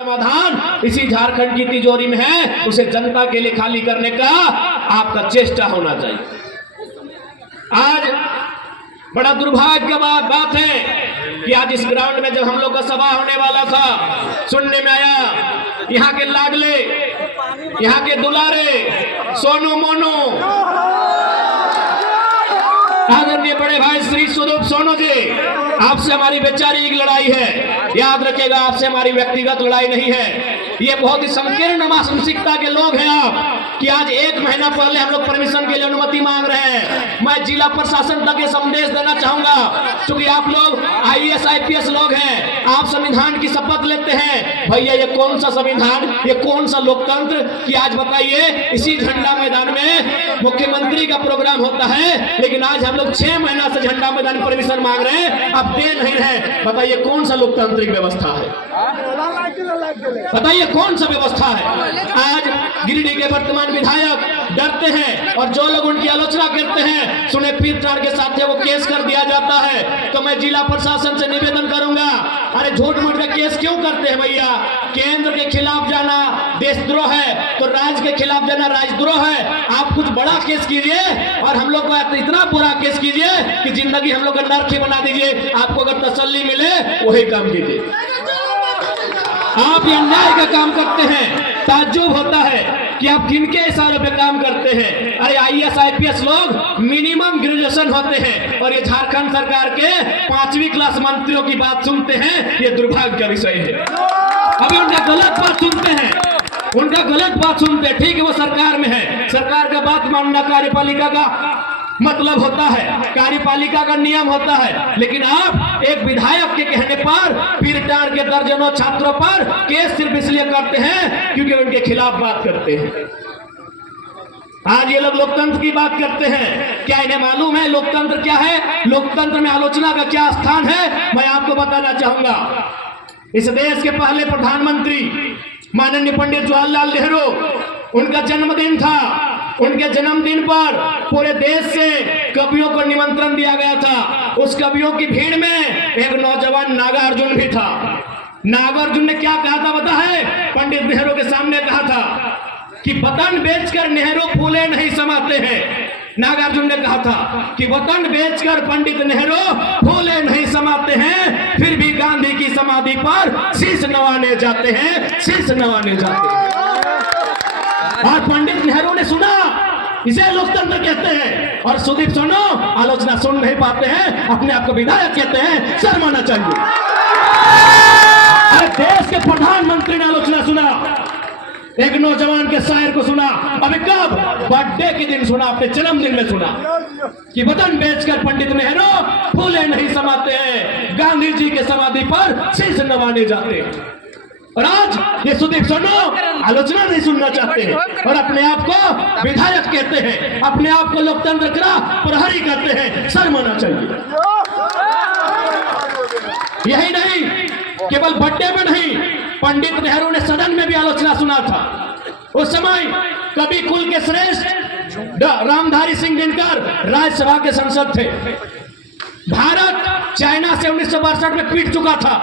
समाधान इसी झारखंड की तिजोरी में है, उसे जनता के लिए खाली करने का आपका चेष्टा होना चाहिए। आज बड़ा दुर्भाग्य की बात है कि आज इस ग्राउंड में जब हम लोग का सभा होने वाला था, सुनने में आया यहाँ के लाडले, यहाँ के दुलारे सोनू मोनू आदरणीय बड़े भाई श्री सुदीप सोनू जी, आपसे हमारी वैचारिक लड़ाई है। याद रखिएगा, आपसे हमारी व्यक्तिगत लड़ाई नहीं है। ये बहुत ही संकीर्ण मानसिकता के लोग हैं आप, कि आज 1 महीना पहले हम लोग परमिशन के लिए अनुमति मांग रहे हैं। मैं जिला प्रशासन तक ये संदेश देना चाहूंगा, क्योंकि आप लोग IAS IPS लोग हैं, आप संविधान की शपथ लेते हैं। भैया ये कौन सा संविधान, ये कौन सा लोकतंत्र कि आज बताइए इसी झंडा मैदान में मुख्यमंत्री का प्रोग्राम होता है, लेकिन आज हम लोग 6 महीना से झंडा मैदान में परमिशन मांग रहे हैं, अब दे नहीं रहे। बताइए कौन सा लोकतांत्रिक व्यवस्था है, बताइए कौन सा व्यवस्था है। आज गिरिडीह के वर्तमान विधायक डरते हैं और जो लोग उनकी आलोचना करते हैं, सुने पीर चार के साथ वो केस कर दिया जाता है। तो मैं जिला प्रशासन से निवेदन करूंगा, अरे झूठ मूठ का केस क्यों करते हैं भैया? केंद्र के खिलाफ जाना देशद्रोह है, तो राज्य के खिलाफ जाना राजद्रोह है। आप कुछ बड़ा केस कीजिए और हम लोग को इतना बुरा केस कीजिए कि जिंदगी हम लोग का नर्क ही बना दीजिए। आपको अगर तसल्ली मिले वही काम कीजिए। आप ये अन्याय का काम करते हैं, ताज्जुब होता है कि आप किनके इशारों पे काम करते हैं। अरे IAS IPS लोग मिनिमम ग्रेजुएशन होते हैं और ये झारखंड सरकार के 5वीं क्लास मंत्रियों की बात सुनते हैं, ये दुर्भाग्य का विषय है। अभी उनका गलत बात सुनते हैं, उनका गलत बात सुनते हैं। ठीक है, वो सरकार में है, सरकार का बात मानना कार्यपालिका का मतलब होता है, कार्यपालिका का नियम होता है, लेकिन आप एक विधायक के कहने पर पीरटार के दर्जनों छात्रों पर केस सिर्फ इसलिए करते हैं क्योंकि उनके खिलाफ बात करते हैं। आज ये लोग लोकतंत्र की बात करते हैं, क्या इन्हें मालूम है लोकतंत्र क्या है? लोकतंत्र में आलोचना का क्या स्थान है? मैं आपको बताना चाहूंगा। इस देश के पहले प्रधानमंत्री माननीय पंडित जवाहरलाल नेहरू, उनका जन्मदिन था। उनके जन्मदिन पर पूरे देश से कवियों को निमंत्रण दिया गया था। उस कवियों की भीड़ में एक नौजवान नागार्जुन भी था। नागार्जुन ने क्या कहा था पता है? पंडित नेहरू के सामने कहा था कि वतन बेचकर नेहरू फूले नहीं समाते हैं। नागार्जुन ने कहा था कि वतन बेचकर पंडित नेहरू फूले नहीं समाते हैं, फिर भी गांधी की समाधि पर शीश नवाने जाते हैं, शीश नवाने जाते हैं। और पंडित नेहरू ने सुना, इसे लोकतंत्र कहते हैं। और सुदीप सोनू आलोचना सुन नहीं पाते हैं, अपने आप को विधायक कहते हैं, शर्माना चाहिए। अरे देश के प्रधानमंत्री ने आलोचना सुना, एक नौजवान के शायर को सुना। अभी कब? बर्थडे के दिन सुना, अपने जन्मदिन में सुना कि वतन बेचकर पंडित नेहरू फूले नहीं समाते हैं, गांधी जी के समाधि पर शीश नवाने जाते हैं। और आज ये सुदीप सोनू आलोचना नहीं सुनना चाहते हैं और अपने आप को विधायक कहते हैं, अपने आप को लोकतंत्र का प्रहरी करते हैं। शर्माना चाहिए। यही नहीं, केवल बर्थडे में नहीं, पंडित नेहरू ने सदन में भी आलोचना सुना था। उस समय कवि कुल के श्रेष्ठ रामधारी सिंह दिनकर राज्यसभा के सांसद थे। भारत चाइना से 1962 में पीट चुका था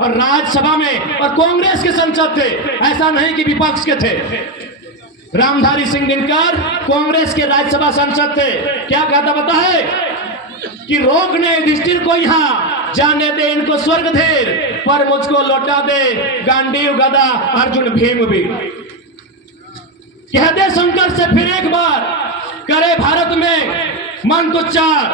और राज्यसभा में और कांग्रेस के सांसद थे, ऐसा नहीं कि विपक्ष के थे। रामधारी सिंह दिनकर कांग्रेस के राज्यसभा सांसद थे। क्या कहा था पता है? कि रोकने युधिष्ठिर को यहाँ, जाने दे इनको स्वर्ग धेर, पर मुझको लौटा दे गांडीव गदा अर्जुन भीम भी। कह दे शंकर से फिर एक बार, करे भारत में मंत्रोच्चार।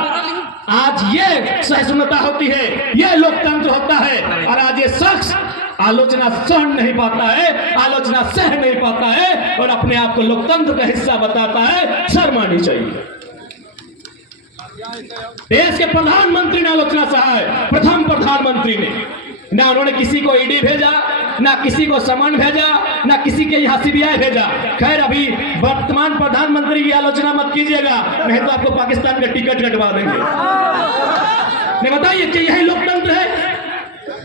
आज ये सहिष्णुता होती है, ये लोकतंत्र होता है। और आज ये शख्स आलोचना सहन नहीं पाता है, आलोचना सह नहीं पाता है और अपने आप को लोकतंत्र का हिस्सा बताता है। शर्म आनी चाहिए। देश के प्रधानमंत्री ने आलोचना सहा है, प्रथम प्रधानमंत्री ने। ना उन्होंने किसी को ईडी भेजा, ना किसी को समन भेजा, ना किसी के यहाँ CBI भेजा। खैर अभी वर्तमान प्रधानमंत्री की आलोचना मत कीजिएगा, नहीं तो आपको पाकिस्तान का टिकट कटवा देंगे। नहीं, बताइए कि यही लोकतंत्र है?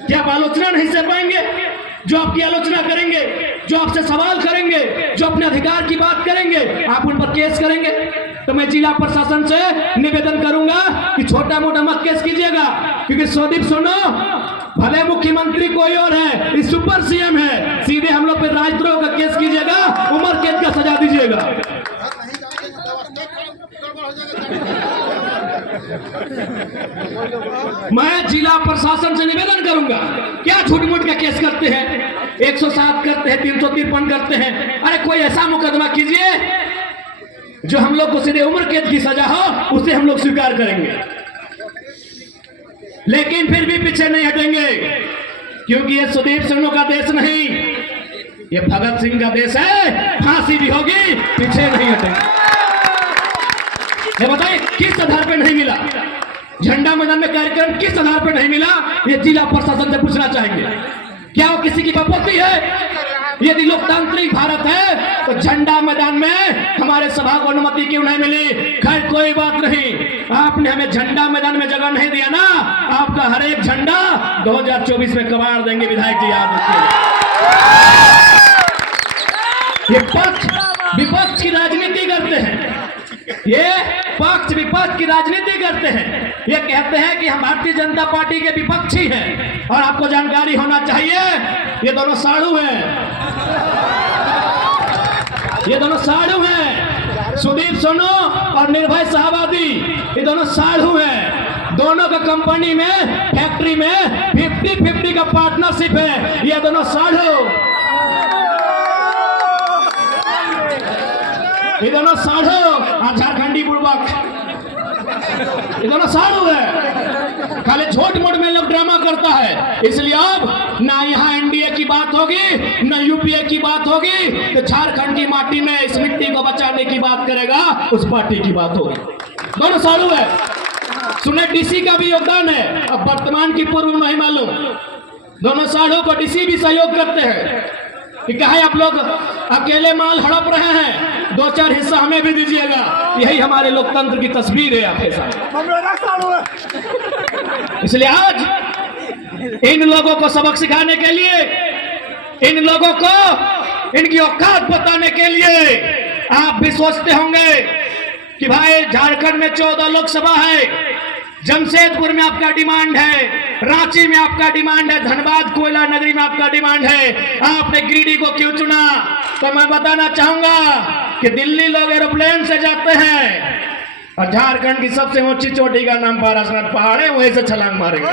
क्या आप आलोचना नहीं सह पाएंगे? जो आपकी आलोचना करेंगे, जो आपसे सवाल करेंगे, जो अपने अधिकार की बात करेंगे, आप उन पर केस करेंगे। तो मैं जिला प्रशासन से निवेदन करूंगा कि छोटा मोटा मत केस कीजिएगा, क्योंकि सुदीप सोनू भले मुख्यमंत्री कोई और है, इस सुपर CM है, मैं जिला प्रशासन से निवेदन करूंगा, क्या झूठ मूठ का केस करते हैं, 107 करते हैं, 353 करते हैं। अरे कोई ऐसा मुकदमा कीजिए जो हम लोग को सीधे उम्र कैद की सजा हो, उसे हम लोग स्वीकार करेंगे। लेकिन फिर भी पीछे नहीं हटेंगे, क्योंकि ये सुदीप सिन्नू का देश नहीं, ये भगत सिंह का देश है। फांसी भी होगी, पीछे नहीं हटेंगे। ये बताइए किस आधार पे नहीं मिला झंडा मैदान में कार्यक्रम, किस आधार पे नहीं मिला, ये जिला प्रशासन से पूछना चाहेंगे। क्या वो किसी की बपौती है? यदि लोकतांत्रिक भारत है तो झंडा मैदान में हमारे सभा को अनुमति क्यों नहीं मिली? खैर कोई बात नहीं, आपने हमें झंडा मैदान में जगह नहीं दिया ना, आपका हर एक झंडा 2024 में कबाड़ देंगे। विधायक जी याद रखिए, ये पक्ष विपक्ष की राजनीति करते हैं, ये पक्ष विपक्ष की राजनीति करते हैं। ये कहते हैं कि हम भारतीय जनता पार्टी के विपक्षी हैं, और आपको जानकारी होना चाहिए ये दोनों साड़ू हैं, ये दोनों साड़ू हैं। सुदीप सोनू और निर्भय शाहबादी, ये दोनों साड़ू हैं। दोनों का कंपनी में फैक्ट्री में 50-50 का पार्टनरशिप है। ये दोनों साड़ू, ये दोनों साड़ू और झारखंडी बुड़बक, ये दोनों साड़ू है। खाली झूठ मूठ में लोग ड्रामा करता है। इसलिए अब ना यहाँ एनडीए की बात होगी, ना यूपीए की बात होगी, तो झारखंड की माटी में इस मिट्टी को बचाने की बात करेगा, उस पार्टी की बात होगी। दोनों साड़ू है। सुने डीसी का भी योगदान है, अब वर्तमान की पूर्व नहीं मालूम। दोनों साड़ू को डीसी भी सहयोग करते हैं कि कहे आप लोग अकेले माल हड़प रहे हैं, 2-4 हिस्सा हमें भी दीजिएगा। यही हमारे लोकतंत्र की तस्वीर है आपके साथ। इसलिए आज इन लोगों को सबक सिखाने के लिए, इन लोगों को इनकी औकात बताने के लिए, आप भी सोचते होंगे कि भाई झारखंड में 14 लोकसभा है, जमशेदपुर में आपका डिमांड है, रांची में आपका डिमांड है, धनबाद कोयला नगरी में आपका डिमांड है, आपने गिरिडीह को क्यों चुना? तो मैं बताना चाहूंगा कि दिल्ली लोग एरोप्लेन से जाते हैं, और झारखंड की सबसे ऊंची चोटी का नाम पारसनाथ पहाड़ है, वहीं से छलांग मारेंगे।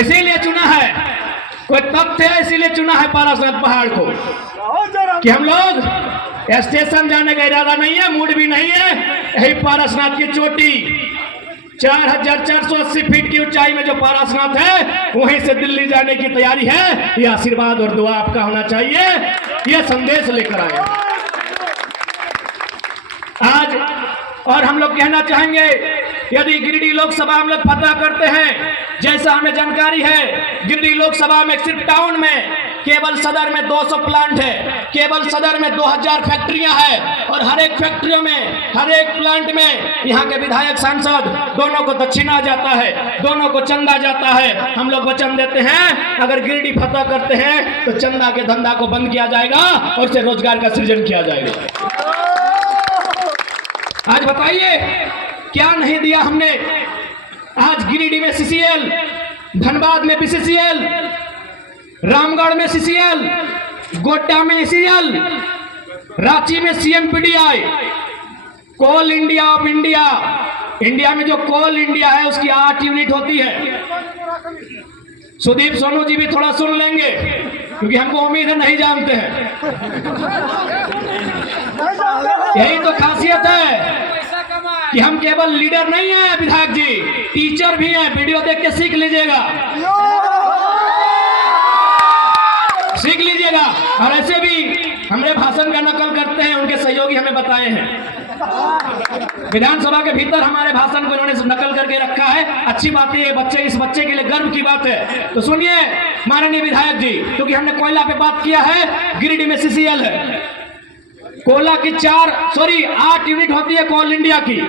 इसीलिए चुना है, कोई तथ्य है इसीलिए चुना है पारसनाथ पहाड़ को, कि हम लोग स्टेशन जाने का इरादा नहीं है, मूड भी नहीं है। यही पारसनाथ की चोटी 4480 फीट की ऊंचाई में जो पारसनाथ है, वहीं से दिल्ली जाने की तैयारी है। ये आशीर्वाद और दुआ आपका होना चाहिए, ये संदेश लेकर आए आज। और हम लोग कहना चाहेंगे, यदि गिरिडीह लोकसभा हम लोग फतह करते हैं, जैसा हमें जानकारी है, गिरिडीह लोकसभा में सिर्फ टाउन में केवल सदर में 200 प्लांट है, केवल सदर में 2000 फैक्ट्रियां हैं, और हर एक फैक्ट्रियों में, हर एक प्लांट में यहाँ के विधायक सांसद दोनों को दक्षिणा जाता है, दोनों को चंदा जाता है। हम लोग वचन देते हैं, अगर गिरिडीह फतह करते हैं तो चंदा के धंधा को बंद किया जाएगा और उससे रोजगार का सृजन किया जाएगा। आज बताइए क्या नहीं दिया हमने? आज गिरिडीह में सीसीएल, धनबाद में बीसीसीएल, रामगढ़ में सीसीएल, गोड्डा में एसीएल, रांची में CMPDI, coal India of India. India में जो कोल इंडिया है उसकी 8 यूनिट होती है। सुदीप सोनू जी भी थोड़ा सुन लेंगे, क्योंकि हमको उम्मीद है नहीं जानते हैं। यही तो खासियत है कि हम केवल लीडर नहीं है विधायक जी, टीचर भी हैं। वीडियो देख के सीख लीजिएगा, सीख लीजिएगा। और ऐसे भी हमारे भाषण का नकल करते हैं, उनके सहयोगी हमें बताए हैं। विधानसभा के भीतर हमारे भाषण को इन्होंने नकल करके रखा है। अच्छी बात है, बच्चे, इस बच्चे के लिए गर्व की बात है। तो सुनिए माननीय विधायक जी, क्योंकि हमने कोयला पे बात किया है, गिरिडीह में सीसीएल है। कोयला की 8 यूनिट होती है कोल इंडिया की,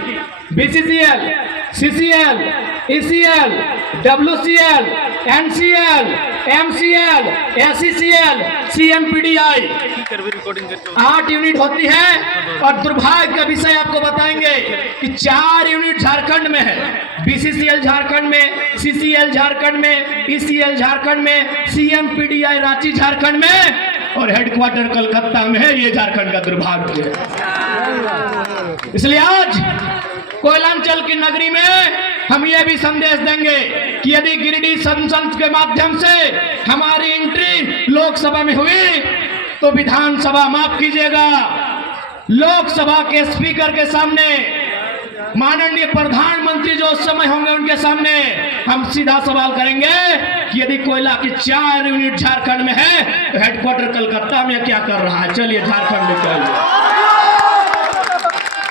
BCCL, CCL, ECL, WCL, NCL, MCL, ACCL, CMPDI 8 unit होती है। और दुर्भाग्य का विषय आपको बताएंगे कि 4 यूनिट झारखंड में है, बीसीसीएल झारखंड में, सीसीएल झारखंड में, ईसीएल झारखंड में, सीएमपीडीआई रांची झारखंड में, और हेडक्वार्टर कलकत्ता में है। ये झारखंड का दुर्भाग्य है। इसलिए आज कोयलांचल की नगरी में हम ये भी संदेश देंगे कि यदि गिरिडीह संसद के माध्यम से हमारी एंट्री लोकसभा में हुई तो विधानसभा, माफ कीजिएगा, लोकसभा के स्पीकर के सामने, माननीय प्रधानमंत्री जो उस समय होंगे उनके सामने हम सीधा सवाल करेंगे कि यदि कोयला की 4 यूनिट झारखंड में है तो हेडक्वार्टर कलकत्ता में क्या कर रहा है? चलिए झारखंड लेके आइए,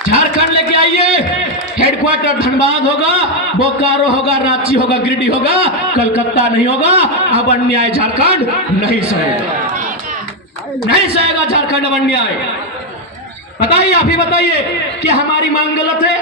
झारखंड लेके आइए। हेडक्वार्टर धनबाद होगा, बोकारो होगा, रांची होगा, गिरिडीह होगा, कलकत्ता नहीं होगा। अब अन्याय झारखंड नहीं सहेगा, नहीं सहेगा झारखंड अब अन्याय। बताइए, आप ही बताइए कि हमारी मांग गलत है?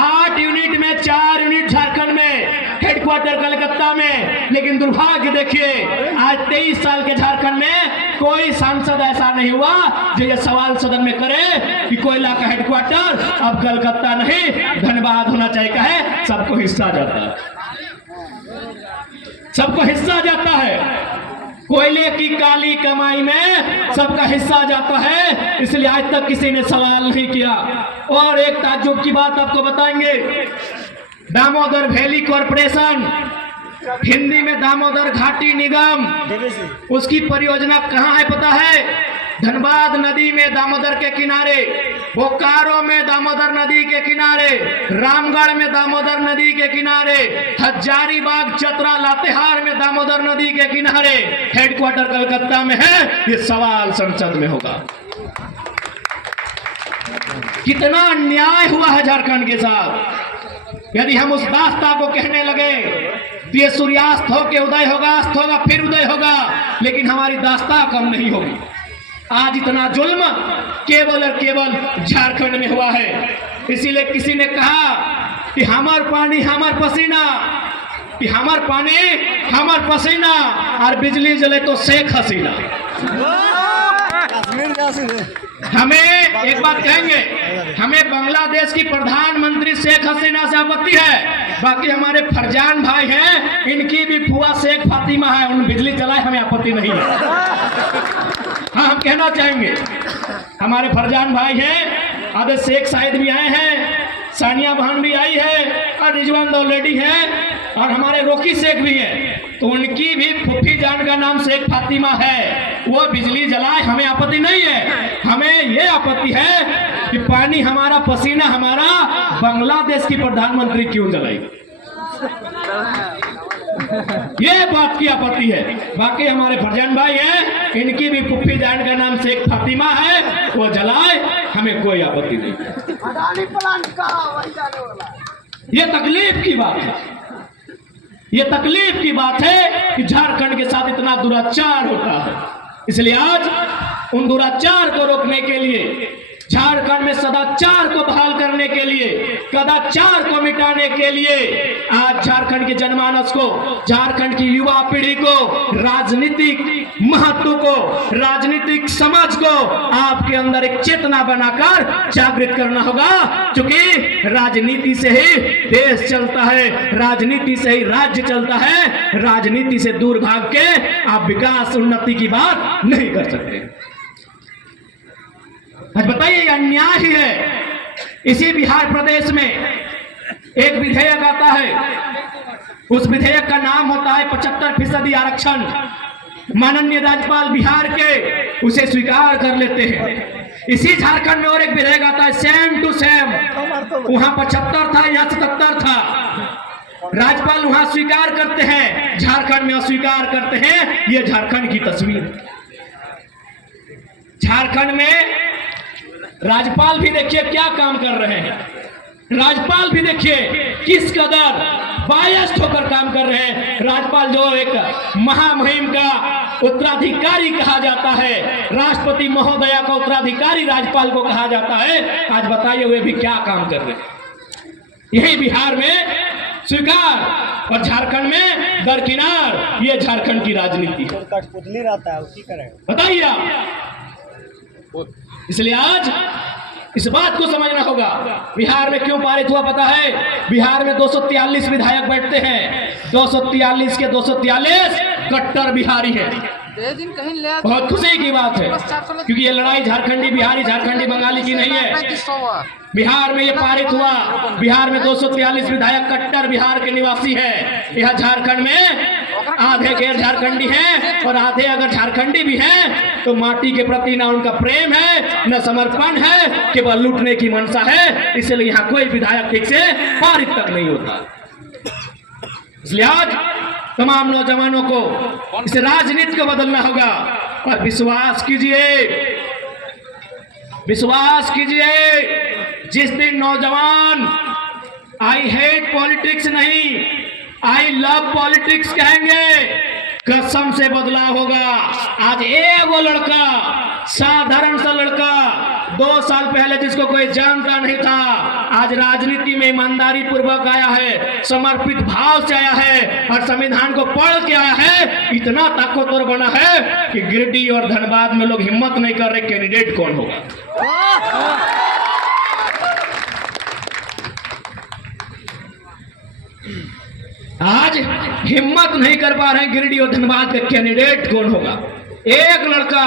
8 यूनिट में 4 यूनिट झारखंड में, हेडक्वार्टर कलकत्ता में। लेकिन दुर्भाग्य देखिए, आज 23 साल के झारखंड में कोई सांसद ऐसा नहीं हुआ जो ये सवाल सदन में करे कि कोयला का हेडक्वार्टर अब कलकत्ता नहीं धनबाद होना चाहिए। कहे सबको हिस्सा जाता है, सबको हिस्सा जाता है। कोयले की काली कमाई में सबका हिस्सा जाता है, इसलिए आज तक किसी ने सवाल नहीं किया। और एक ताज्जुब की बात आपको बताएंगे, दामोदर वैली कॉरपोरेशन, हिंदी में दामोदर घाटी निगम, उसकी परियोजना कहाँ है पता है? धनबाद नदी में दामोदर के किनारे, बोकारो में दामोदर नदी के किनारे, रामगढ़ में दामोदर नदी के किनारे, हजारीबाग, चतरा, लातेहार में दामोदर नदी के किनारे। हेडक्वार्टर कलकत्ता में है। ये सवाल संसद में होगा। कितना अन्याय हुआ है झारखंड के साथ। यदि हम उस दास्ता को कहने लगे तो ये सूर्यास्त होके उदय होगा, अस्त होगा, फिर उदय होगा, लेकिन हमारी दास्ता कम नहीं होगी। आज इतना जुल्म केवल और केवल झारखंड में हुआ है। इसीलिए किसी ने कहा कि हमार पानी हमार पसीना, कि हमार पानी हमार पसीना और बिजली जले तो शेख हसीना। हमें एक बात कहेंगे, हमें बांग्लादेश की प्रधानमंत्री शेख हसीना से आपत्ति है, बाकी हमारे फरजान भाई हैं, इनकी भी फुआ शेख फातिमा है, उन बिजली चलाए, हमें आपत्ति नहीं है। हाँ, हम कहना चाहेंगे हमारे फरजान भाई हैं, आदे शेख साहिद भी आए हैं, सानिया बहन भी आई है, और रिजवान दौलेडी है, और हमारे रोकी शेख भी हैं, तो उनकी भी फुफी जान का नाम शेख फातिमा है। वो बिजली जलाए, हमें आपत्ति नहीं है। हमें ये आपत्ति है कि पानी हमारा, पसीना हमारा, बांग्लादेश की प्रधानमंत्री क्यों जलाएगी, ये बात की आपत्ति है। बाकी हमारे फरजान भाई हैं, इनकी भी फुफी जान का नाम शेख फातिमा है, वो जलाए, हमें कोई आपत्ति नहीं। ये तकलीफ की बात है, ये तकलीफ की बात है कि झारखंड के साथ इतना दुराचार होता है। इसलिए आज उन दुराचार को रोकने के लिए, झारखंड में सदाचार को बहाल करने के लिए, कदाचार को मिटाने के लिए आज झारखंड के जनमानस को, झारखंड की युवा पीढ़ी को, राजनीतिक महत्व को, राजनीतिक समझ को आपके अंदर एक चेतना बनाकर जागृत करना होगा। क्योंकि राजनीति से ही देश चलता है, राजनीति से ही राज्य चलता है। राजनीति से दूर भाग के आप विकास उन्नति की बात नहीं कर सकते। आज बताइए, अन्याय ही है। इसी बिहार प्रदेश में एक विधेयक आता है, उस विधेयक का नाम होता है 75% आरक्षण। माननीय राज्यपाल बिहार के उसे स्वीकार कर लेते हैं। इसी झारखंड में और एक विधेयक आता है, सेम टू सेम, वहां 75 था, यहाँ 77 था। राज्यपाल वहां स्वीकार करते हैं, झारखंड में अस्वीकार करते हैं। ये झारखंड की तस्वीर। झारखंड में राज्यपाल भी देखिए क्या काम कर रहे हैं, राज्यपाल भी देखिए किस कदर बायस्ड होकर काम कर रहे हैं। राज्यपाल जो एक महामहिम का उत्तराधिकारी कहा जाता है, राष्ट्रपति महोदया का उत्तराधिकारी राज्यपाल को कहा जाता है, आज बताइए वे भी क्या काम कर रहे हैं। यही बिहार में स्वीकार और झारखंड में दरकिनार। ये झारखंड की राजनीति है, बताइए आप। इसलिए आज इस बात को समझना होगा, बिहार में क्यों पारित हुआ पता है? बिहार में 243 विधायक बैठते हैं, 243 के 243 कट्टर बिहारी हैं। दिन कहीं ले बहुत खुशी की बात है, क्योंकि ये लड़ाई झारखंडी बिहारी झारखंडी बंगाली की नहीं है। बिहार में ये पारित हुआ। बिहार में 243 विधायक कट्टर बिहार के निवासी है। यह झारखंड में आधे गैर झारखंडी हैं और आधे अगर झारखंडी भी हैं तो माटी के प्रति ना उनका प्रेम है न समर्पण है, केवल लूटने की मंशा है। इसलिए यहाँ कोई विधायक ठीक से पारित तक नहीं होता। इसलिए आज तमाम नौजवानों को इस राजनीति को बदलना होगा और विश्वास कीजिए, विश्वास कीजिए। जिस दिन नौजवान आई हेट पॉलिटिक्स नहीं, आई लव पॉलिटिक्स कहेंगे, कसम से बदलाव होगा। आज एक वो लड़का, साधारण सा लड़का, 2 साल पहले जिसको कोई जानता नहीं था, आज राजनीति में ईमानदारी पूर्वक आया है, समर्पित भाव से आया है और संविधान को पढ़ के आया है। इतना ताकतवर बना है कि गिरिडीह और धनबाद में लोग हिम्मत नहीं कर रहे कैंडिडेट कौन होगा। आज हिम्मत नहीं कर पा रहे हैं गिरिडीह और धनबाद का कैंडिडेट कौन होगा। एक लड़का,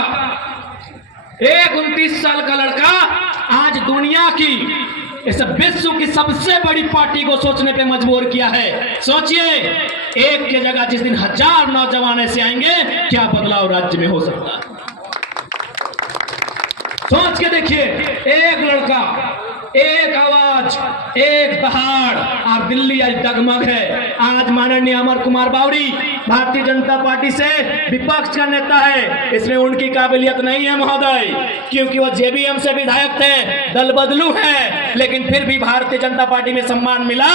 एक 29 साल का लड़का आज दुनिया की, इस विश्व की सबसे बड़ी पार्टी को सोचने पे मजबूर किया है। सोचिए, एक के जगह जिस दिन 1000 नौजवान ऐसे आएंगे, क्या बदलाव राज्य में हो सकता है। सोच के देखिए, एक लड़का, एक आवाज, एक दहाड़ और दिल्ली आज डगमग है। आज माननीय अमर कुमार बावरी भारतीय जनता पार्टी से विपक्ष का नेता है। इसमें उनकी काबिलियत नहीं है महोदय, क्योंकि वो जेबीएम से विधायक थे, दल बदलू है, लेकिन फिर भी भारतीय जनता पार्टी में सम्मान मिला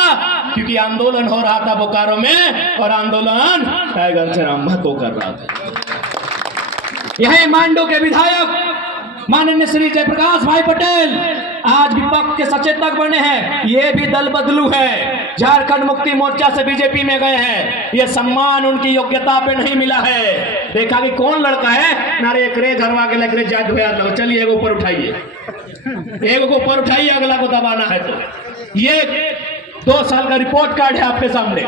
क्योंकि आंदोलन हो रहा था बोकारो में और आंदोलन टाइगर श्रीराम महतो कर रहा था। यही मांडू के विधायक माननीय श्री जयप्रकाश भाई पटेल आज विपक्ष के सचेतक बने हैं। ये भी दल बदलू है, झारखंड मुक्ति मोर्चा से बीजेपी में गए हैं। ये सम्मान उनकी योग्यता पे नहीं मिला है। देखा कि कौन लड़का है, नारे एक रे घरवा के लग रहे जाट भैया लोग, चलिए एक ऊपर उठाइए, एक को ऊपर उठाइए, अगला को दबाना है। तो ये 2 साल का रिपोर्ट कार्ड है आपके सामने।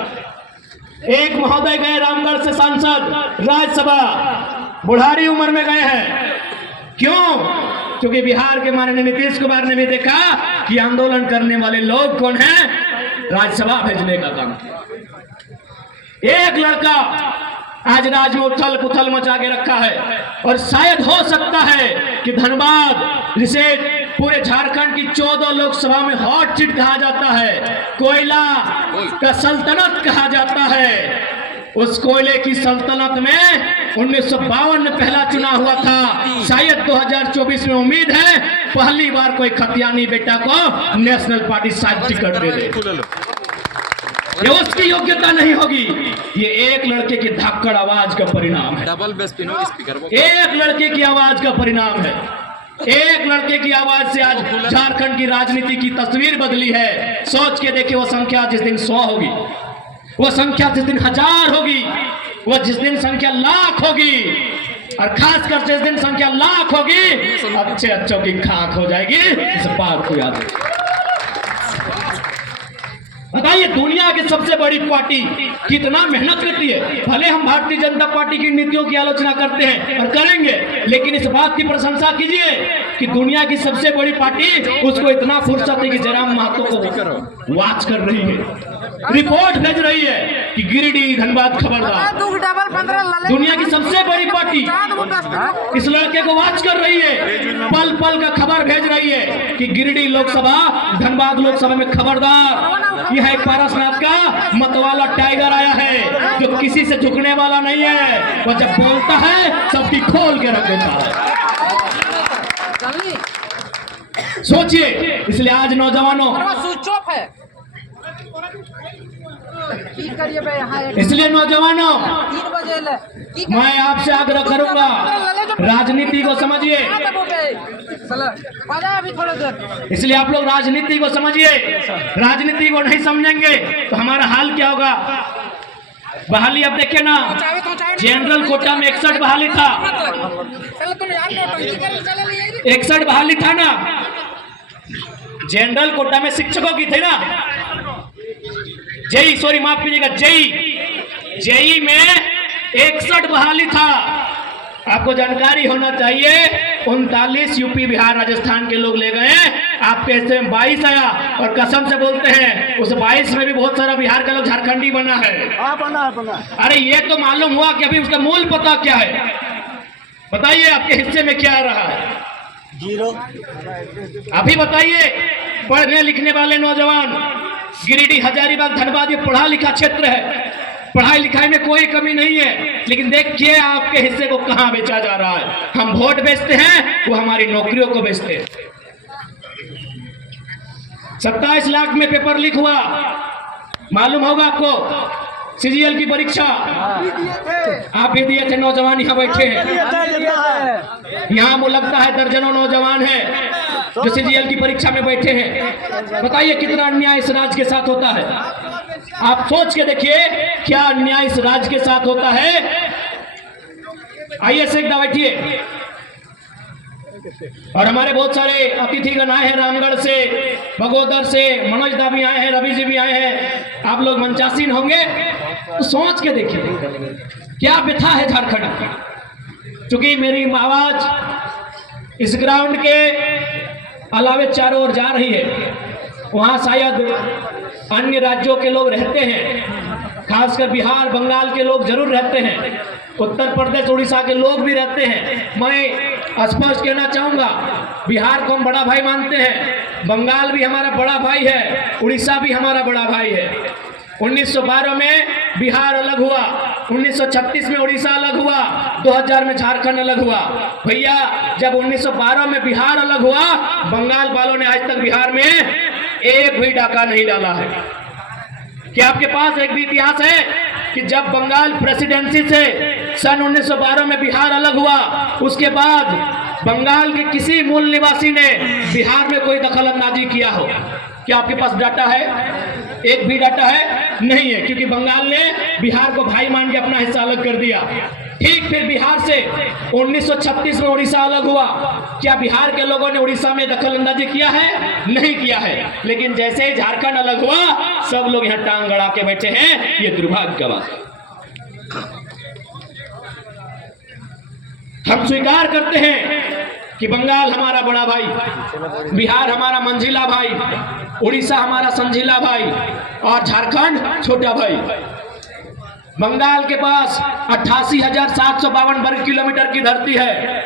एक महोदय गए रामगढ़ से सांसद राज्यसभा, बुढ़ारी उम्र में गए हैं। क्यों? क्योंकि बिहार के माननीय नीतीश कुमार ने भी देखा कि आंदोलन करने वाले लोग कौन हैं, राज्यसभा भेजने का काम। एक लड़का आज राज्य में उथल पुथल मचा के रखा है और शायद हो सकता है कि धनबाद, जिसे पूरे झारखंड की 14 लोकसभा में हॉट सीट कहा जाता है, कोयला का सल्तनत कहा जाता है, उस कोयले की सल्तनत में 1952 में पहला चुनाव हुआ था। शायद 2024 में उम्मीद है पहली बार कोई खतियानी बेटा को नेशनल पार्टी शायद टिकट दे दे। ये उसकी योग्यता नहीं होगी, ये एक लड़के की धाकड़ आवाज का परिणाम है। एक लड़के की आवाज का परिणाम है। एक लड़के की आवाज से आज झारखंड की राजनीति की तस्वीर बदली है। सोच के देखिए, वो संख्या जिस दिन 100 होगी, वो संख्या जिस दिन 1000 होगी, वो जिस दिन संख्या लाख होगी, और खासकर जिस दिन संख्या लाख होगी, अच्छे अच्छों की खाक हो जाएगी। इस बात को याद रखिए। बताइए, दुनिया की सबसे बड़ी पार्टी कितना मेहनत करती है। भले हम भारतीय जनता पार्टी की नीतियों की आलोचना करते हैं और करेंगे, लेकिन इस बात की प्रशंसा कीजिए कि दुनिया की सबसे बड़ी पार्टी, उसको इतना फुर्सत है कि जयराम महतो को वॉच कर रही है, रिपोर्ट भेज रही है कि गिरिडीह धनबाद खबरदार। दुनिया की सबसे बड़ी पार्टी इस लड़के को वॉच कर रही है, पल पल का खबर भेज रही है कि गिरिडीह लोकसभा, धनबाद लोकसभा में खबरदार। यह एक पारसनाथ का मतवाला टाइगर आया है जो किसी से झुकने वाला नहीं है। वो जब बोलता है सबकी खोल के रख देता है। सोचिए, इसलिए आज नौजवानों, इसलिए नौजवानों, मैं आपसे आग्रह करूंगा, राजनीति को समझिए। इसलिए आप लोग राजनीति को समझिए। राजनीति को नहीं समझेंगे तो हमारा हाल क्या होगा। बहाली अब देखिए ना, जनरल कोटा में 61 बहाली था, 61 बहाली था ना, जनरल कोटा में शिक्षकों की थी ना, जेई, सॉरी माफ कीजिएगा, जेई में 61 बहाली था। आपको जानकारी होना चाहिए 39 यूपी बिहार राजस्थान के लोग ले गए, आपके हिस्से में 22 आया, और कसम से बोलते हैं उस 22 में भी बहुत सारा बिहार का लोग झारखंडी बना है। बना। अरे ये तो मालूम हुआ कि अभी उसका मूल पता क्या है, बताइए आपके हिस्से में क्या आ रहा है? 0। अभी बताइए, पढ़ने लिखने वाले नौजवान, गिरिडीह, हजारीबाग, धनबाद ये पढ़ा लिखा क्षेत्र है, पढ़ाई लिखाई में कोई कमी नहीं है, लेकिन देखिए आपके हिस्से को कहां बेचा जा रहा है। हम वोट बेचते हैं, वो हमारी नौकरियों को बेचते हैं। 27 लाख में पेपर लीक हुआ, मालूम होगा आपको। सीजीएल की परीक्षा आप भी दिए थे, नौजवान यहाँ बैठे हैं, यहाँ वो लगता है दर्जनों नौजवान हैं जो सीजीएल की परीक्षा में बैठे हैं। बताइए कितना अन्याय इस राज्य के साथ होता है। आप सोच के देखिए क्या अन्याय इस राज्य के साथ होता है। आइए से बैठिए। और हमारे बहुत सारे अतिथिगण आए हैं, रामगढ़ से, बगोदर से, मनोज दा भी आए हैं, रवि जी भी आए हैं। आप लोग मंचासीन होंगे तो सोच के देखिए क्या व्यथा है झारखंड की। चूंकि मेरी आवाज इस ग्राउंड के अलावे चारों ओर जा रही है, वहां शायद अन्य राज्यों के लोग रहते हैं, खासकर बिहार बंगाल के लोग जरूर रहते हैं, उत्तर प्रदेश उड़ीसा के लोग भी रहते हैं। मैं स्पष्ट कहना चाहूंगा, बिहार को हम बड़ा भाई मानते हैं, बंगाल भी हमारा बड़ा भाई है, उड़ीसा भी हमारा बड़ा भाई है। 1912 में बिहार अलग हुआ, 1936 में उड़ीसा अलग हुआ, 2000 में झारखंड अलग हुआ। भैया जब 1912 में बिहार अलग हुआ, बंगाल वालों ने आज तक बिहार में एक भी डाका नहीं डाला है। क्या आपके पास एक भी इतिहास है कि जब बंगाल प्रेसिडेंसी से सन 1912 में बिहार अलग हुआ, उसके बाद बंगाल के किसी मूल निवासी ने बिहार में कोई दखल अंदाजी किया हो? क्या आपके पास डाटा है? एक भी डाटा है? नहीं है, क्योंकि बंगाल ने बिहार को भाई मान के अपना हिस्सा अलग कर दिया। ठीक फिर बिहार से 1936 में उड़ीसा अलग हुआ, क्या बिहार के लोगों ने उड़ीसा में दखल अंदाजी किया है? नहीं किया है। लेकिन जैसे ही झारखंड अलग हुआ, सब लोग यहाँ टांग गड़ा के बैठे हैं। ये दुर्भाग्य का बात है। हम स्वीकार करते हैं कि बंगाल हमारा बड़ा भाई, बिहार हमारा मंझिला भाई, उड़ीसा हमारा संझिला भाई और झारखंड छोटा भाई। बंगाल के पास 88,752 वर्ग किलोमीटर की धरती है,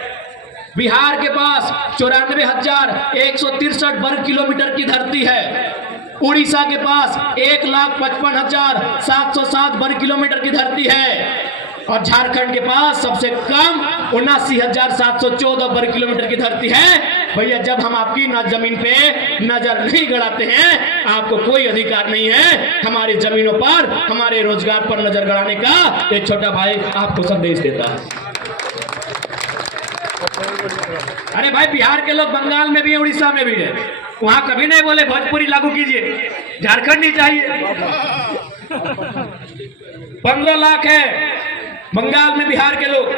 बिहार के पास 94,163 वर्ग किलोमीटर की धरती है, उड़ीसा के पास 1,55,707 वर्ग किलोमीटर की धरती है, और झारखंड के पास सबसे कम 79,714 वर्ग किलोमीटर की धरती है। भैया जब हम आपकी जमीन पे नजर नहीं गड़ाते हैं, आपको कोई अधिकार नहीं है हमारी जमीनों पर, हमारे रोजगार पर नजर गड़ाने का। एक छोटा भाई आपको संदेश देता है। अरे भाई बिहार के लोग बंगाल में भी है, उड़ीसा में भी है, वहां कभी नहीं बोले भोजपुरी लागू कीजिए, झारखंड ही चाहिए। 15 लाख है बंगाल में बिहार के लोग,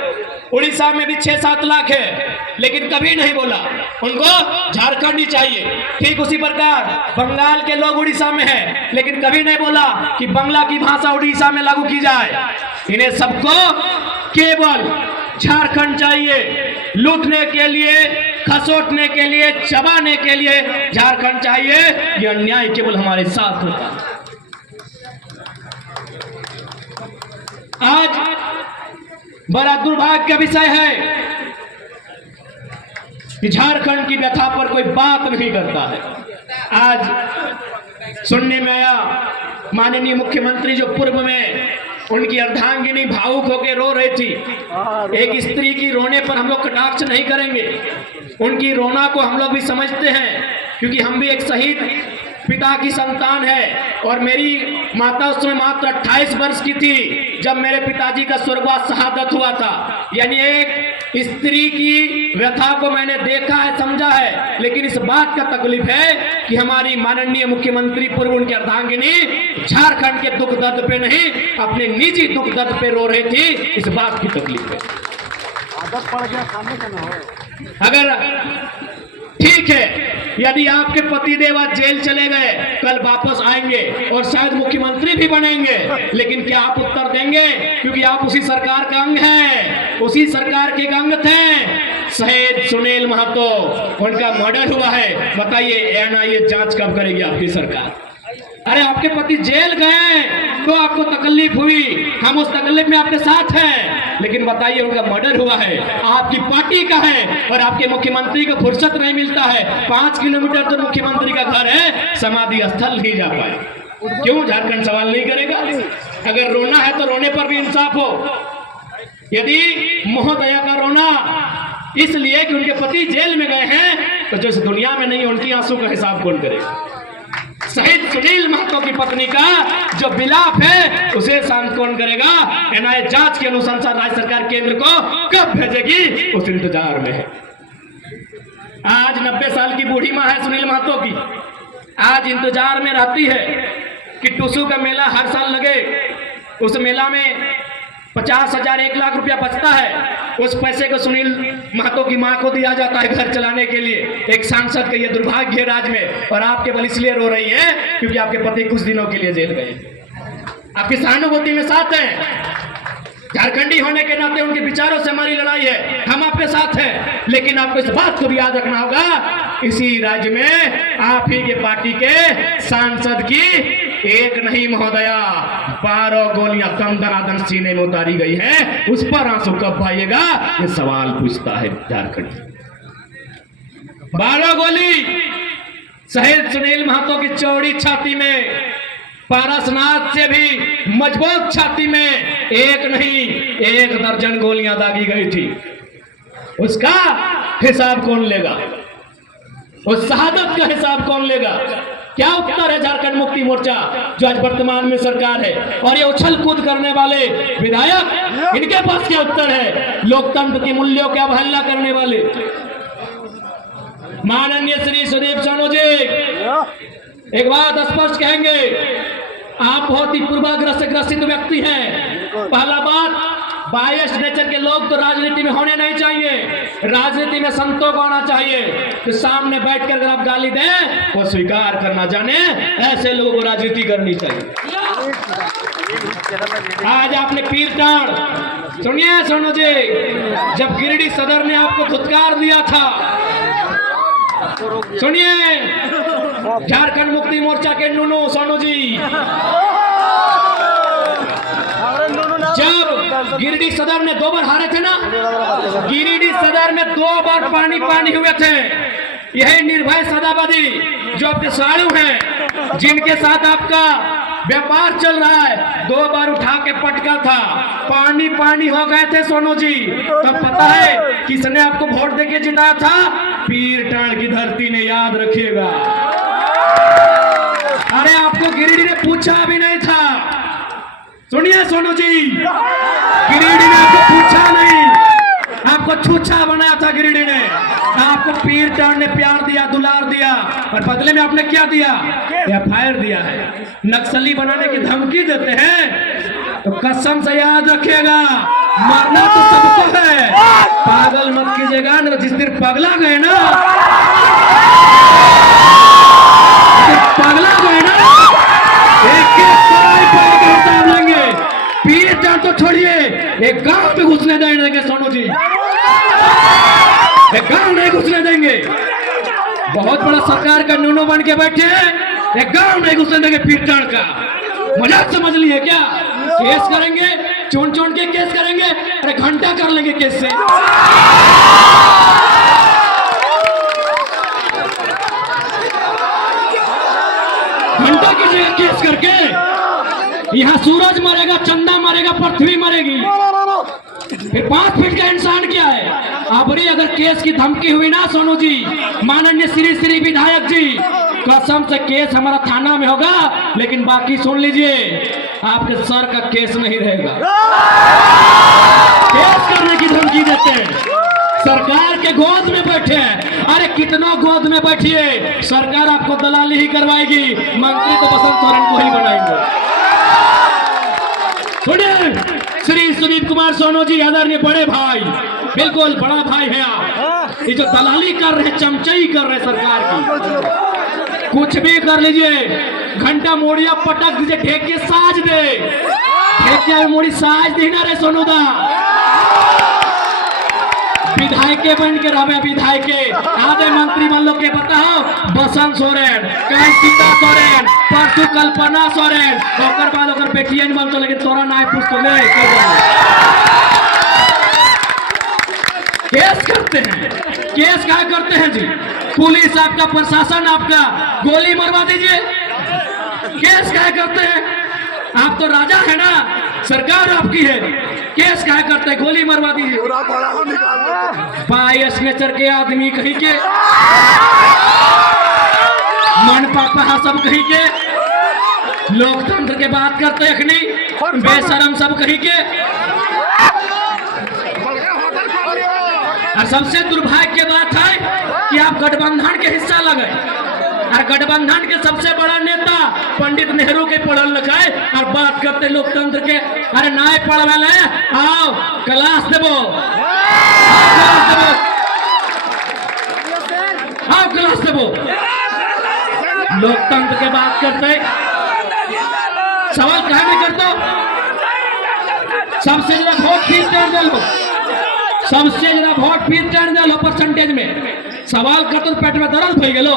उड़ीसा में भी 6-7 लाख है, लेकिन कभी नहीं बोला उनको झारखंड ही चाहिए। ठीक उसी प्रकार बंगाल के लोग उड़ीसा में हैं, लेकिन कभी नहीं बोला कि बांग्ला की भाषा उड़ीसा में लागू की जाए। इन्हें सबको केवल झारखंड चाहिए, लूटने के लिए, खसोटने के लिए, चबाने के लिए झारखंड चाहिए। यह अन्याय केवल हमारे साथ होता है। आज बड़ा दुर्भाग्य का विषय है कि झारखंड की व्यथा पर कोई बात नहीं करता है। आज सुनने में आया माननीय मुख्यमंत्री जो पूर्व में उनकी अर्धांगिनी भावुक होकर रो रही थी। एक स्त्री की रोने पर हम लोग कटाक्ष नहीं करेंगे, उनकी रोना को हम लोग भी समझते हैं, क्योंकि हम भी एक शहीद पिता की संतान है। और मेरी माता उस समय मात्र 28 वर्ष की थी जब मेरे पिताजी का स्वर्गवास शहादत हुआ था। यानी एक स्त्री की व्यथा को मैंने देखा है, समझा है, लेकिन इस बात का तकलीफ है कि हमारी माननीय मुख्यमंत्री पूर्व उनकी अर्धांगिनी झारखंड के दुख दर्द पे नहीं, अपने निजी दुख दर्द पे रो रही थी। इस बात की तकलीफ है। आदत पड़ गया खाने का ना हो। अगर ठीक है, यदि आपके पतिदेव आज जेल चले गए, कल वापस आएंगे और शायद मुख्यमंत्री भी बनेंगे, लेकिन क्या आप उत्तर देंगे? क्योंकि आप उसी सरकार का अंग हैं, उसी सरकार के अंग थे। शहीद सुनील महतो, उनका मर्डर हुआ है, बताइए एनआईए जांच कब करेगी आपकी सरकार? अरे आपके पति जेल गए तो आपको तकलीफ हुई, हम उस तकलीफ में आपके साथ हैं, लेकिन बताइए उनका मर्डर हुआ है, आपकी पार्टी का है और आपके मुख्यमंत्री को फुर्सत नहीं मिलता है। 5 किलोमीटर तो मुख्यमंत्री का घर है, समाधि स्थल नहीं जा पाए। क्यों झारखंड सवाल नहीं करेगा? अगर रोना है तो रोने पर भी इंसाफ हो। यदि महोदया का रोना इसलिए कि उनके पति जेल में गए हैं, तो जो इस दुनिया में नहीं है उनकी आंसू का हिसाब कौन करेगा? शहीद सुनील महतो की पत्नी का जो विलाप है उसे शांत कौन करेगा? एनआईए जांच की अनुशंसा राज्य सरकार केंद्र को कब भेजेगी, उस इंतजार में है। आज 90 साल की बूढ़ी मां है सुनील महतो की, आज इंतजार में रहती है कि टुसू का मेला हर साल लगे, उस मेला में 50,000 1 लाख रुपया बचता है, उस पैसे को सुनील महतो की मां को दिया जाता है घर चलाने के लिए। एक सांसद का ये दुर्भाग्य है राज्य में, और आप केवल इसलिए रो रही है क्योंकि आपके पति कुछ दिनों के लिए जेल गए। आपकी सहानुभूति में साथ हैं, झारखंडी होने के नाते उनके विचारों से हमारी लड़ाई है, हम आपके साथ हैं, लेकिन आपको इस बात को भी याद रखना होगा, इसी राज्य में आप ही के पार्टी के सांसद की एक नहीं महोदया 12 गोलियां दम दनादन सीने में उतारी गई है, उस पर आंसू कब आएगा, ये सवाल पूछता है झारखंड। 12 गोली शहीद सुनील महतो की चौड़ी छाती में, पारसनाथ से भी मजबूत छाती में एक नहीं 1 दर्जन गोलियां दागी गई थी। उसका हिसाब कौन लेगा? उस शहादत का हिसाब कौन लेगा? क्या उत्तर है झारखंड मुक्ति मोर्चा जो आज वर्तमान में सरकार है, और ये उछल कूद करने वाले विधायक, इनके पास क्या उत्तर है? लोकतंत्र के मूल्यों की अवहेलना करने वाले माननीय श्री सुदीप सोनू जी एक बात स्पष्ट कहेंगे, आप बहुत ही पूर्वाग्रह से ग्रसित व्यक्ति हैं। पहला बात, बायस नेचर के लोग तो राजनीति में होने नहीं चाहिए, राजनीति में संतों को आना चाहिए। तो सामने बैठकर अगर आप गाली दें वो स्वीकार करना जाने, ऐसे लोगों को राजनीति करनी चाहिए। आज आपने पीर टाण, सुनिए सोनू जी, जब गिरिडीह सदर ने आपको धुतकार दिया था, सुनिए झारखंड मुक्ति मोर्चा के नूनू सोनू जी, जब गिरिडीह सदर में 2 बार हारे थे ना, गिरिडीह सदर में 2 बार पानी पानी हुए थे, यही निर्भय सदाबादी जो आपके साड़ू हैं, जिनके साथ आपका व्यापार चल रहा है, 2 बार उठा के पटका था, पानी पानी हो गए थे सोनू जी। तब पता है किसने आपको वोट देके जिताया था? पीर टाण की धरती ने, याद रखिएगा। अरे आपको गिरिडीह ने पूछा भी नहीं था, सुनिए सोनू जी, गिरिडीह ने आपको पूछा नहीं, आपको छूछा बनाया था गिरिडीह ने, आपको पीर टाण ने प्यार दिया, दुलार दिया, और बदले में आपने क्या दिया? FIR दिया है। नक्सली बनाने की धमकी देते हैं तो कसम से याद रखिएगा, मरना तो सबको है, पागल मत कीजिएगा, न जिस दिन पगला गए ना, पगला गए ना, हिसाब लेंगे। पीर टाण तो छोड़िए, एक गांव में घुसने देंगे सोनू जी, एक गांव नहीं घुसने देंगे। बहुत बड़ा सरकार का नूनू बन के बैठे हैं, एक गांव नहीं घुसने देंगे पीर टाण का। मजाक समझ लिए क्या? केस करेंगे, चुन चुन के केस करेंगे, अरे घंटा कर लेंगे केस से। घंटा कीजिएगा केस करके, यहाँ सूरज मरेगा, चंदा मरेगा, पृथ्वी मरेगी, फिर 5 फीट का इंसान क्या है? अबरी अगर केस की धमकी हुई ना सोनू जी, माननीय श्री विधायक जी, कसम से केस हमारा थाना में होगा, लेकिन बाकी सुन लीजिए, आपके सर का केस नहीं रहेगा। केस करने की धमकी देते हैं, सरकार के गोद में बैठे हैं। अरे कितना गोद में बैठिए, सरकार आपको दलाली ही करवाएगी, मंत्री तो बसंत सोरेन को ही बनाएंगे। सुनिए श्री सुदीप कुमार सोनू जी आदरणीय बड़े भाई, बिल्कुल बड़ा भाई है आप। ये जो दलाली कर रहे हैं, चमचाई कर रहे हैं सरकार की, कुछ भी कर लीजिए, घंटा मोड़िया पटक दीजिए, ढेके साज दे, ढेकिया मोड़ी साज देना रे सोनू दा। विधायके बन के रहे, विधायके आधे मंत्री मान लोग के बताओ, बसंत सोरेन, कल सीता सोरेन, परसों कल्पना सोरेन, ओकर बाद ओकर बेटियन बन तो, लेकिन तोरा ना पूछ तो ले केस करते हैं। केस क्या करते हैं जी? पुलिस आपका, प्रशासन आपका, गोली मरवा दीजिए। केस क्या करते हैं? आप तो राजा है ना, सरकार आपकी है, केस क्या करते हैं? गोली मरवा दीजिए। बाईस नेचर के आदमी कहीं के, मन पापा सब कहीं के, लोकतंत्र के बात करते हैं, बेशरम सब कहीं के। और सबसे दुर्भाग्य की बात है कि आप गठबंधन के हिस्सा लगे, और गठबंधन के सबसे बड़ा नेता पंडित नेहरू के पढ़ल लिखे, और बात करते लोकतंत्र के। अरे नाय पढ़वे, आओ क्लास देवो, आओ क्लास देवो। लोकतंत्र के बात करते, सवाल कहा नहीं करते। सबसे ज्यादा वोट फिर टर्न दे लो, सबसे ज्यादा वोट फिर टर्न दे लो परसेंटेज में। सवाल कर तो पेट में दर्द हो गलो,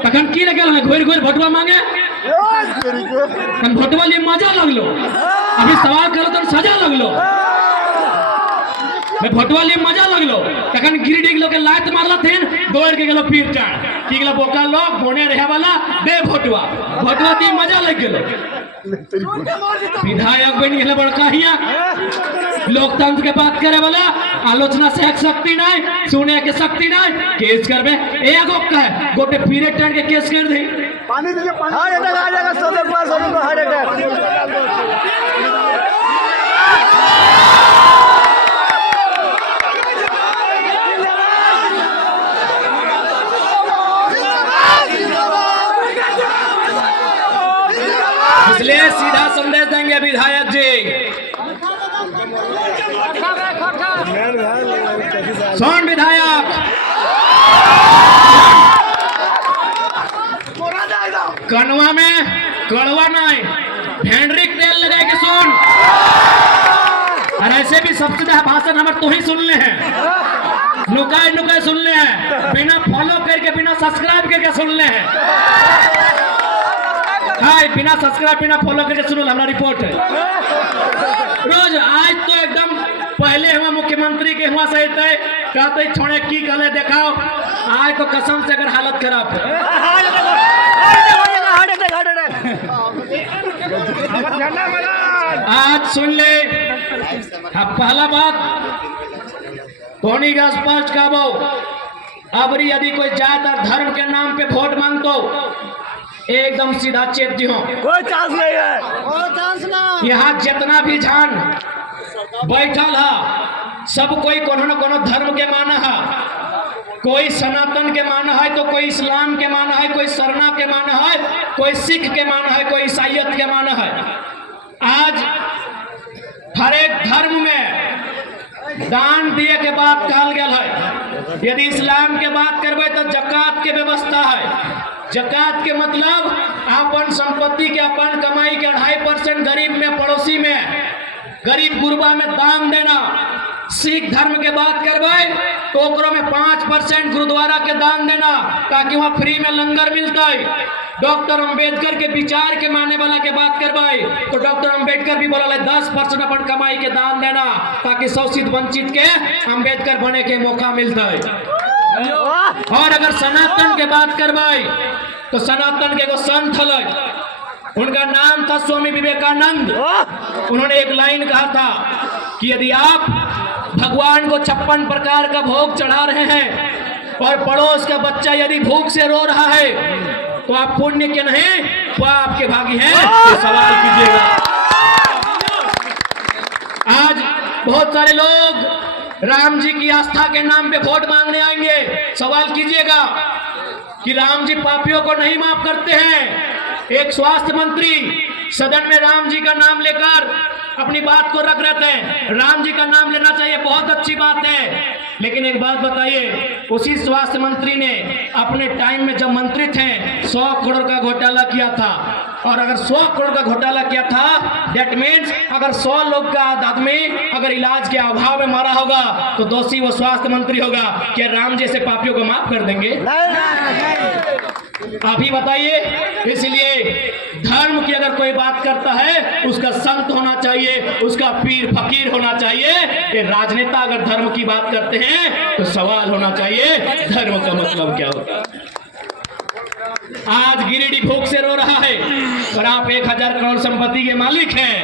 तखन की लगे घोर घोर भोटवा मांगे, भोटवा लिए मजा लगलो। अभी सवाल करो तो सजा लगलो, भोटवा लिए मजा लगलो। तखन गिरिडीह लोग लात मारला थे, दौड़ के गलो फिर टर्न की गलो, बोका लोग बोने रहे वाला दे भोटवा, भोटवा दी मजा लग गलो। विधायक बन गए बड़का हिया, लोकतंत्र के बात करे वाला, आलोचना से शक्ति नहीं, सुने के शक्ति नहीं, केस करबे एगो कहे गोटे पीरियड टर्न के केस कर दे। पानी दीजिए, पानी हार्ट अटैक आ जाएगा, सबके पास हार्ट अटैक। इसलिए सीधा संदेश देंगे विधायक जी, सुन विधायक, कनवा में कड़वा नहीं, भेंड्रिक तेल लगा के सुन। और ऐसे भी सबसे ज्यादा भाषण हमारे तो ही सुनने हैं, नुकाए नुकाए सुनने हैं, बिना फॉलो करके, बिना सब्सक्राइब करके सुनने हैं। हाय, बिना सब्सक्राइब बिना फॉलो करके सुनो, हमारा रिपोर्ट है रोज। आज तो एकदम पहले हुआ मुख्यमंत्री के हुआ सही थे, कहते छोड़े की गले दिखाओ, आज तो कसम से अगर हालत खराब है। आज सुन ले, अब पहला बात धोनी का स्पष्ट कहो, अब यदि कोई जात और धर्म के नाम पे वोट मांगतो, एकदम सीधा चेत दी हो, कोई चांस नहीं है, कोई चांस ना। यहाँ जितना भी जान बैठल है, सब कोई कोनो न कोनो धर्म के माना है, कोई सनातन के माना है, तो कोई इस्लाम के माना है, कोई सरना के माना है, कोई सिख के माना है, कोई ईसाइयत के माना है। आज हर एक धर्म में दान दिए के बात कहल गया है। यदि इस्लाम के बात करबे तो जकात के व्यवस्था है। जकात के मतलब अपन संपत्ति के, अपन कमाई के 2.5% गरीब में, पड़ोसी में, गरीब गुरबा में दान देना। सिख धर्म के बात करबे तो ओकरो में 5% गुरुद्वारा के दान देना, ताकि वहाँ फ्री में लंगर मिलता है। डॉक्टर अंबेडकर के विचार के मानने वाला के बात करवाए तो डॉक्टर अंबेडकर भी बोला 10% अपन कमाई के दान देना, ताकि शोषित वंचित के अंबेडकर बने के मौका मिलता है। और अगर सनातन के बात करवाए तो सनातन के एगो संत हल, उनका नाम था स्वामी विवेकानंद। उन्होंने एक लाइन कहा था कि यदि आप भगवान को 56 प्रकार का भोग चढ़ा रहे हैं और पड़ोस का बच्चा यदि भूख से रो रहा है तो आप पुण्य के नहीं पाप के भागी हैं, तो सवाल कीजिएगा। आज बहुत सारे लोग राम जी की आस्था के नाम पे वोट मांगने आएंगे, सवाल कीजिएगा कि राम जी पापियों को नहीं माफ करते हैं। एक स्वास्थ्य मंत्री सदन में राम जी का नाम लेकर अपनी बात को रख रहते हैं। राम जी का नाम लेना चाहिए, बहुत अच्छी बात है। लेकिन एक बात बताइए, उसी स्वास्थ्य मंत्री ने अपने टाइम में जब मंत्री थे 100 करोड़ का घोटाला किया था। और अगर 100 करोड़ का घोटाला किया था, दैट मीन्स अगर 100 लोग का आदमी अगर इलाज के अभाव में मारा होगा तो दोषी वो स्वास्थ्य मंत्री होगा। क्या राम जैसे पापियों को माफ कर देंगे? आप ही बताइए। इसलिए धर्म की अगर कोई बात करता है, उसका संत होना चाहिए, उसका पीर फकीर होना चाहिए। ये राजनेता अगर धर्म की बात करते हैं तो सवाल होना चाहिए, धर्म का मतलब क्या होता है? आज गिरिडीह भूख से रो रहा है और आप 1000 करोड़ संपत्ति के मालिक हैं।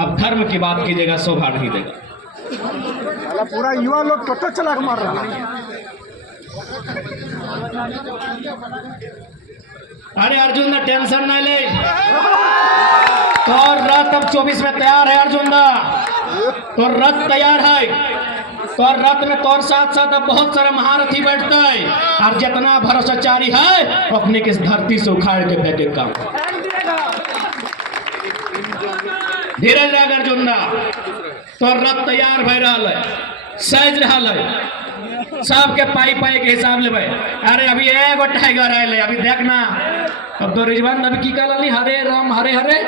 अब धर्म की बात कीजिएगा, शोभा नहीं देगा। पूरा युवा लोग टोटो चला के मार रहा है। अरे अर्जुन दा टेंशन नहीं ले, तो रथ अब 24 में तैयार है। अर्जुन दा तो रथ तैयार है, तो रथ में तोर साथ साथ अब बहुत सारा महारथी बैठता है। और जितना भरोसाचारी है वो अपने किस धरती से उखाड़ के फेंके काम। धीरज रख अर्जुन दा, तो रथ तैयार भय रहा है, सज रहा है, सबके पाई पाई के हिसाब ले भाई। अरे अभी एगो टाइगर है, अभी देखना। अब तो रिजवान अभी की कहला हरे राम हरे हरे,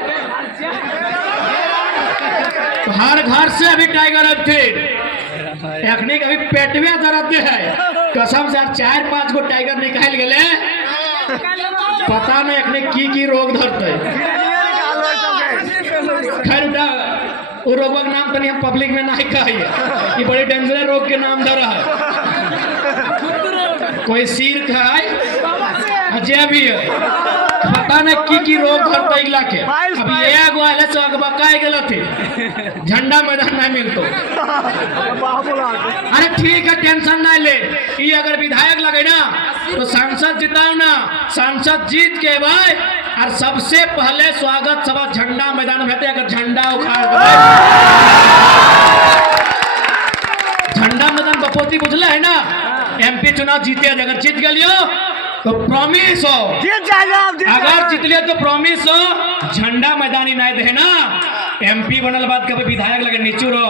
तो हर घर से अभी टाइगर अब थे। एखनी अभी पेटवे दर्द है, कसम से 4-5 गो टाइगर निकाल गए। पता नहीं एखनी की रोग धरते। खैर वो रोग का नाम तो नहीं हम पब्लिक में नहीं कहिए, ये बड़े डेंजर रोग के नाम धरा है। कोई सिर का है, अजय भी है, पता नहीं की रोग धरता इलाके। अभी एगो आले से अगबकाए गए थे, झंडा मैदान नहीं मिलतो। अरे ठीक है, टेंशन नहीं ले। ये अगर विधायक लगे ना तो सांसद जिताओ ना, सांसद जीत के भाई और सबसे पहले स्वागत सभा झंडा मैदान में होते। अगर झंडा उखाड़ झंडा मैदान बपोती बुझला है ना, MP चुनाव जीते, अगर जीत गलियो तो प्रॉमिस हो, जीत जाएगा। अगर जीत लियो तो प्रॉमिस हो झंडा मैदानी नहीं दे ना। MP बनल बाद कभी विधायक लगे निचुरो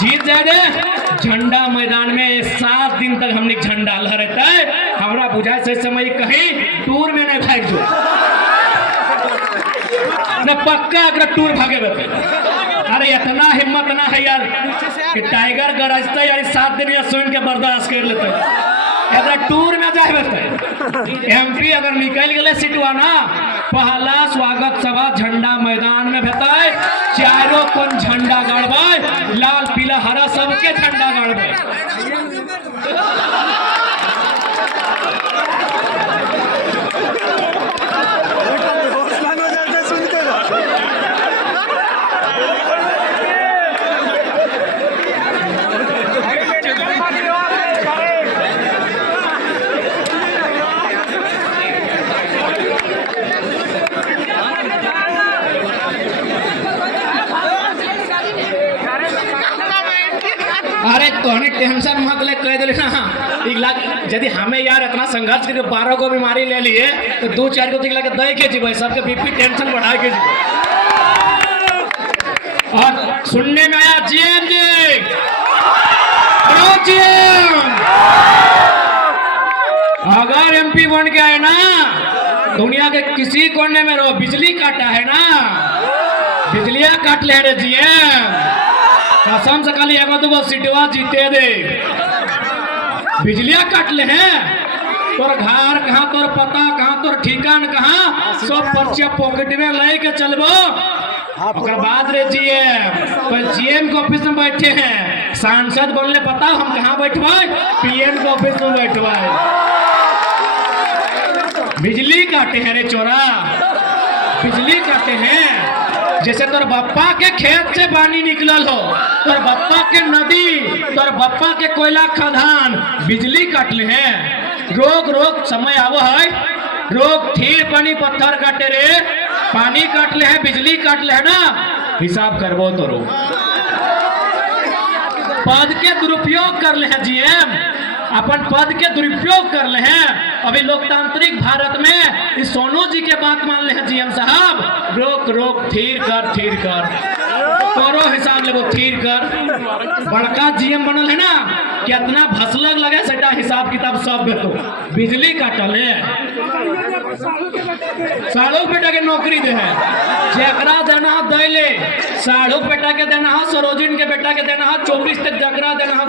जीत जाए दे। झंडा मैदान में 7 दिन तक हमने झंडा लहराता है। हमारा बुझाए से समय कहीं टूर में नहीं भाग जो न, पक्का अगर टूर भागे बता। अरे इतना हिम्मत ना है यार कि टाइगर गरजता यार 7 दिन या सुन के बर्दाश्त कर लेते। अगर टूर में जाए बता, MP अगर निकल गए सिटवा ना, पहला स्वागत सभा झंडा मैदान में भेटाए। चारों कोन झंडा गाड़बाए, लाल पीला हरा सबके झंडा गाड़बाए। अरे तोहनी टेंशन मत ले, कह दिले ना। यदि हमें यार इतना संघर्ष करके 12 को बीमारी ले लिए तो 2-4 को दिखला के दे के जीवे, सबके बीपी टेंशन बढ़ा के जीवे। और सुनने में आया GM जी, अगर MP बन गया है ना, दुनिया के किसी कोने में रहो, बिजली काटा है ना, बिजलियां काट ले रे GM। कसम से खाली एगो 2 सीटवा जीते दे, बिजलियां काट ले हैं। तोर घर कहाँ, तोर पता कहाँ, तोर ठिकान कहाँ, सब पर्चा पॉकेट में ले के चलबो। और बाद रे GM के ऑफिस में बैठे हैं, सांसद बोलने बताओ हम कहाँ बैठवाए, PM के ऑफिस में बैठवाए। बिजली काटे हैं रे चोरा, बिजली काटे हैं। जैसे तोर बप्पा के खेत से पानी निकलल हो, तोर बप्पा के नदी, तोर बप्पा के कोयला खदान, बिजली काटले हैं। रोग समय आव है, रोग थीर पानी पत्थर काटे रे, पानी काटले हैं, बिजली काटले है ना, हिसाब करबो तो रो। पद के दुरुपयोग कर ले हैं GM, अपन पद के दुरुपयोग कर ले हैं। अभी लोकतांत्रिक भारत में इस सोनू जी के बात मान ले हैं जीएम साहब, रोक रोक थीर कर करो हिसाब ले वो थीर कर। बड़का जीएम बनल है ना, कितना भसलग लगे सेटा हिसाब किताब सब बेतो बिजली काटल है, साढ़ू बेटा के नौकरी दे है, जकरा देना हो दैले, साढ़ू बेटा के देना हो, सरोजिन के बेटा के देना हो, 24 तक जकरा देना हो